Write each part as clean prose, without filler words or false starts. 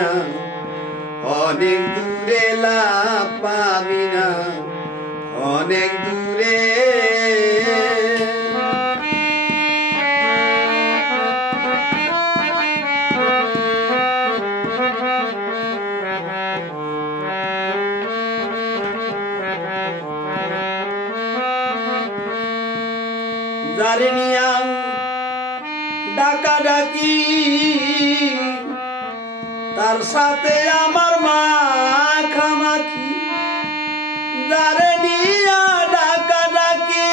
না অনেক দূরে লাভ পাবি না অনেক দূরে যারে নিয়া ডাকা ডাকি তার সাথে আমার মাখামাখি যারে নিয়া ডাকা ডাকি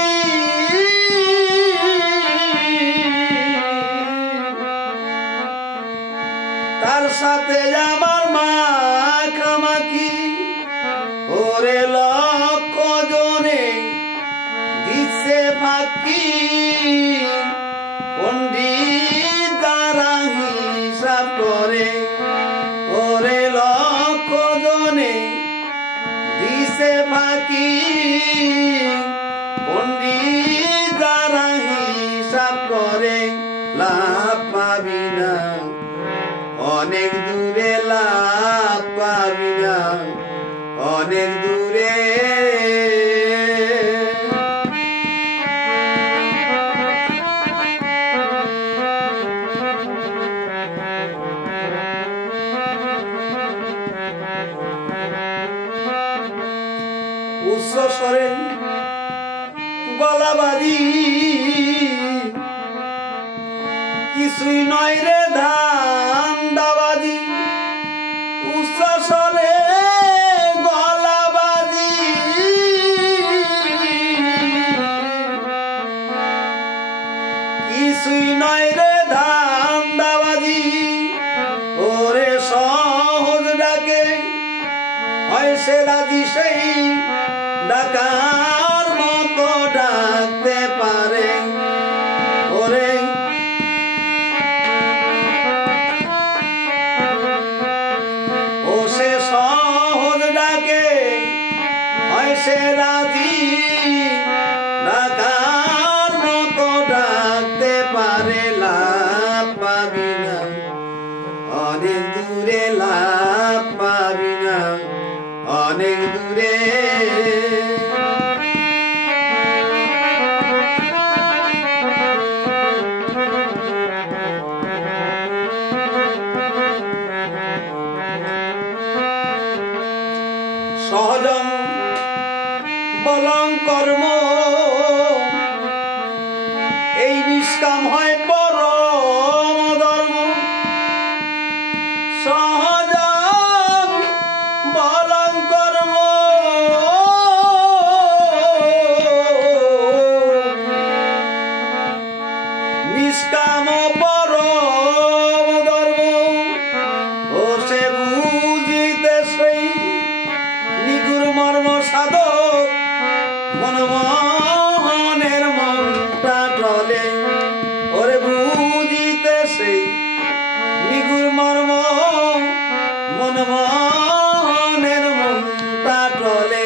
তার সাথে আমার মাখামাখি ওরে লক্ষ জনে দিচ্ছে ফাঁকি পণ্ডিত দ্বারা হিসাব করে ওরে লক্ষ জনে দিছে ফাঁকি পণ্ডিত দ্বারা হিসাব করে লাভ পাবি না অনেক দূরে লাভ পাবি না অনেক দূরে উচ্চ স্বরে গলাবাজি কিছুই নয় রে ধান্দাবাজি উচ্চ স্বরে গলাবাজি কিছুই নয় রে ধান্দাবাজি ওরে সহজ ডাকে হয় সে রাজি সেই ডাকার মতো ডাকতে পারে ওরে ও সে সহজ ডাকে হয় সে রাজি ডাকার মতো ডাকতে পারে লাভ পাবি না অনেক দূরে লাভ পাবি না অনেক দূরে সহজং বলং কর্ম এই নিষ্কাম হয় পরম ধর্ম সহজং বলং কর্ম নিষ্কাম পরম ধর্ম ও সে বুঝিতে সেই নিগুর মর্ম সাধক মনমোহনের মনটা টলে ওরে বুঝিতে সেই নিগুর মর্ম মনমোহনের মনটা টলে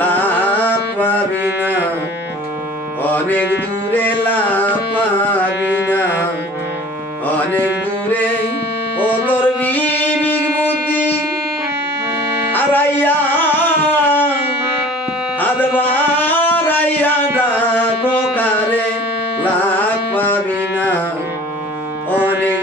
লাভ পাবি না অনেক দূরে লাভ পাবি না অনেক দূরে ও তোর বিবেক বুদ্ধি হারাইয়া হাত বাড়াইয়া ডাকো কারে লাভ পাবি না অনেক